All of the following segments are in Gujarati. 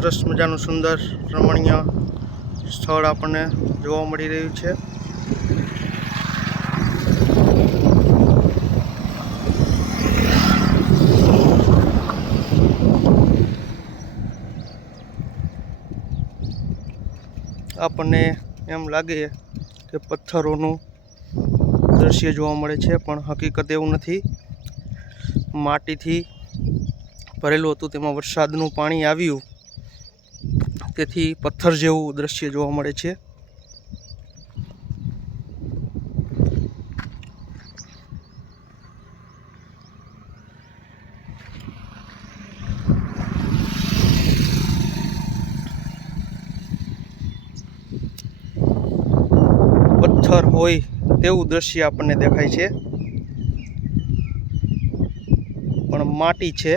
સરસ મજાનું સુંદર રમણીય સ્થળ આપણને જોવા મળી રહ્યું છે। આપણને એમ લાગે કે પથ્થરોનું દ્રશ્ય જોવા મળે છે, પણ હકીકત એવું નથી। માટીથી ભરેલું હતું, તેમાં વરસાદનું પાણી આવ્યું, તેથી પથ્થર જેવું દ્રશ્ય જોવા મળે છે। પથ્થર હોય તેવું દ્રશ્ય આપણને દેખાય છે, પણ માટી છે।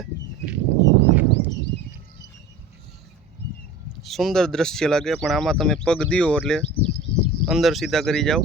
સુંદર દ્રશ્ય લાગે, પણ આમાં તમે પગ દીઓ એટલે અંદર સીધા કરી જાઓ।